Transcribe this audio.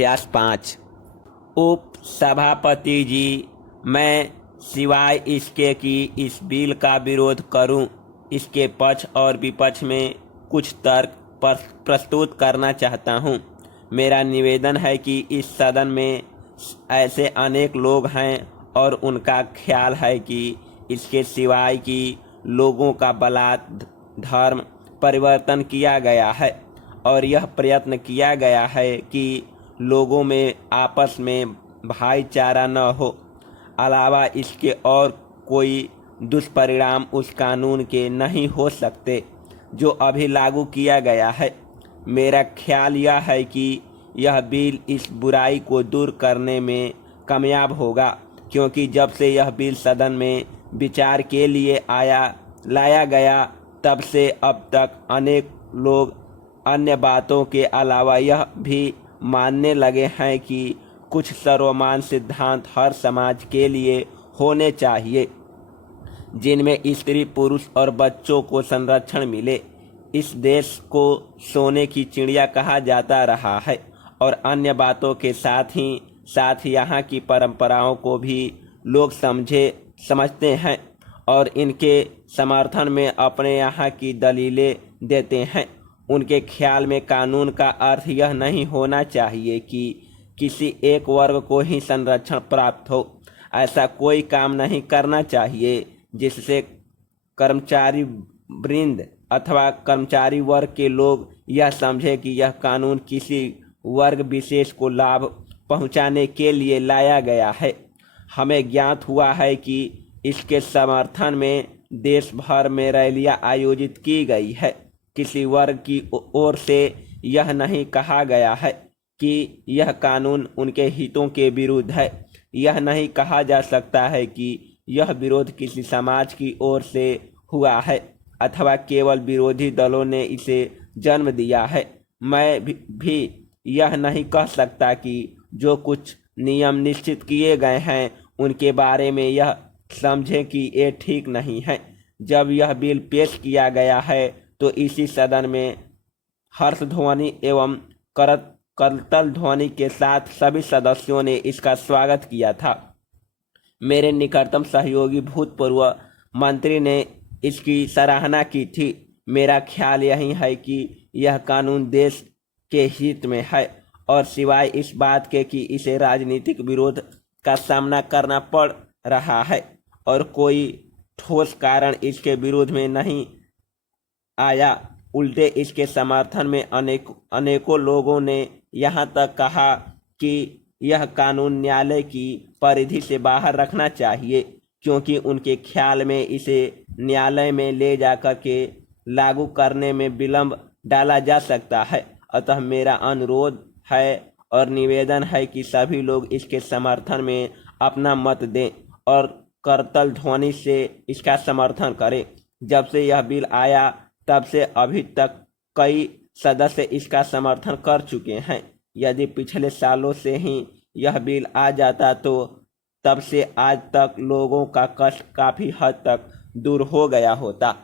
प्रयास 5। उप सभापति जी, मैं सिवाय इसके कि इस बिल का विरोध करूं, इसके पक्ष और विपक्ष में कुछ तर्क प्रस्तुत करना चाहता हूं। मेरा निवेदन है कि इस सदन में ऐसे अनेक लोग हैं और उनका ख्याल है कि इसके सिवाय कि लोगों का बलात् धर्म परिवर्तन किया गया है और यह प्रयत्न किया गया है कि लोगों में आपस में भाईचारा न हो। अलावा इसके और कोई दुष्परिणाम उस कानून के नहीं हो सकते जो अभी लागू किया गया है। मेरा ख्याल यह है कि यह बिल इस बुराई को दूर करने में कामयाब होगा, क्योंकि जब से यह बिल सदन में विचार के लिए लाया गया तब से अब तक अनेक लोग अन्य बातों के अलावा यह भी मानने लगे हैं कि कुछ सर्वमान्य सिद्धांत हर समाज के लिए होने चाहिए, जिनमें स्त्री, पुरुष और बच्चों को संरक्षण मिले। इस देश को सोने की चिड़िया कहा जाता रहा है और अन्य बातों के साथ यहाँ की परंपराओं को भी लोग समझते हैं और इनके समर्थन में अपने यहाँ की दलीलें देते हैं। उनके ख्याल में कानून का अर्थ यह नहीं होना चाहिए कि किसी एक वर्ग को ही संरक्षण प्राप्त हो। ऐसा कोई काम नहीं करना चाहिए जिससे कर्मचारी वृंद अथवा कर्मचारी वर्ग के लोग यह समझे कि यह कानून किसी वर्ग विशेष को लाभ पहुंचाने के लिए लाया गया है। हमें ज्ञात हुआ है कि इसके समर्थन में देश भर में रैलियां आयोजित की गई है। किसी वर्ग की ओर से यह नहीं कहा गया है कि यह कानून उनके हितों के विरुद्ध है। यह नहीं कहा जा सकता है कि यह विरोध किसी समाज की ओर से हुआ है अथवा केवल विरोधी दलों ने इसे जन्म दिया है। मैं भी यह नहीं कह सकता कि जो कुछ नियम निश्चित किए गए हैं उनके बारे में यह समझें कि ये ठीक नहीं है। जब यह बिल पेश किया गया है तो इसी सदन में हर्ष ध्वनि एवं करतल ध्वनि के साथ सभी सदस्यों ने इसका स्वागत किया था। मेरे निकटतम सहयोगी भूतपूर्व मंत्री ने इसकी सराहना की थी। मेरा ख्याल यही है कि यह कानून देश के हित में है और सिवाय इस बात के कि इसे राजनीतिक विरोध का सामना करना पड़ रहा है और कोई ठोस कारण इसके विरोध में नहीं आया, उल्टे इसके समर्थन में अनेकों लोगों ने यहाँ तक कहा कि यह कानून न्यायालय की परिधि से बाहर रखना चाहिए, क्योंकि उनके ख्याल में इसे न्यायालय में ले जाकर के लागू करने में विलंब डाला जा सकता है। अतः मेरा अनुरोध है और निवेदन है कि सभी लोग इसके समर्थन में अपना मत दें और करतल ध्वनि से इसका समर्थन करें। जब से यह बिल आया तब से अभी तक कई सदस्य इसका समर्थन कर चुके हैं। यदि पिछले सालों से ही यह बिल आ जाता तो तब से आज तक लोगों का कष्ट काफ़ी हद तक दूर हो गया होता।